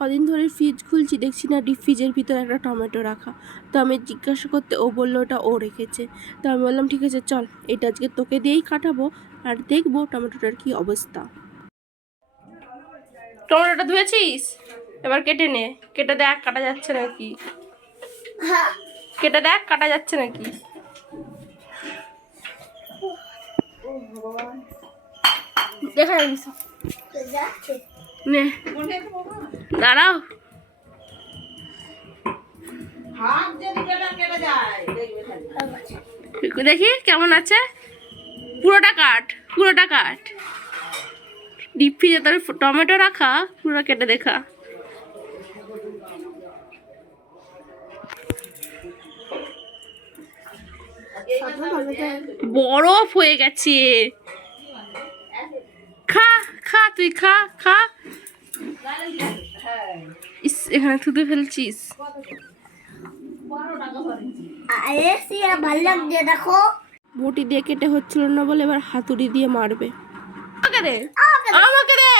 কদিন ধরে ফ্রিজ খুলছি, দেখছি না ডিপ ফ্রিজের ভিতরে একটা টমেটো রাখা। তো আমি জিজ্ঞাসা করতে ও বললো ওটা ও রেখেছে। তো আমি বললাম ঠিক আছে চল, এটা আজকে তোকে দিয়েই কাটাবো আর দেখবো টমেটোটার কি অবস্থা। টমেটোটা ধুয়েছিস? এবার কেটে নে, কেটে দেখ কাটা যাচ্ছে নাকি, কেটে দেখ কাটা যাচ্ছে নাকি। দেখা যাচ্ছে নে, দাঁড়াও দেখি কেমন আছে। পুরোটা কাট, পুরোটা কাট। ডিপ ফ্রিজে তোর টমেটো রাখা, পুরো কেটে দেখা। বরফ হয়ে গেছে। খা খা, তুই খা খা। ইস, এখানে থুতু ফেলছিস। ভালো লাগছে দেখো। বটি দিয়ে কেটে হচ্ছিল না বলে এবার হাতুড়ি দিয়ে মারবে। আমাকে দে, আমাকে দে।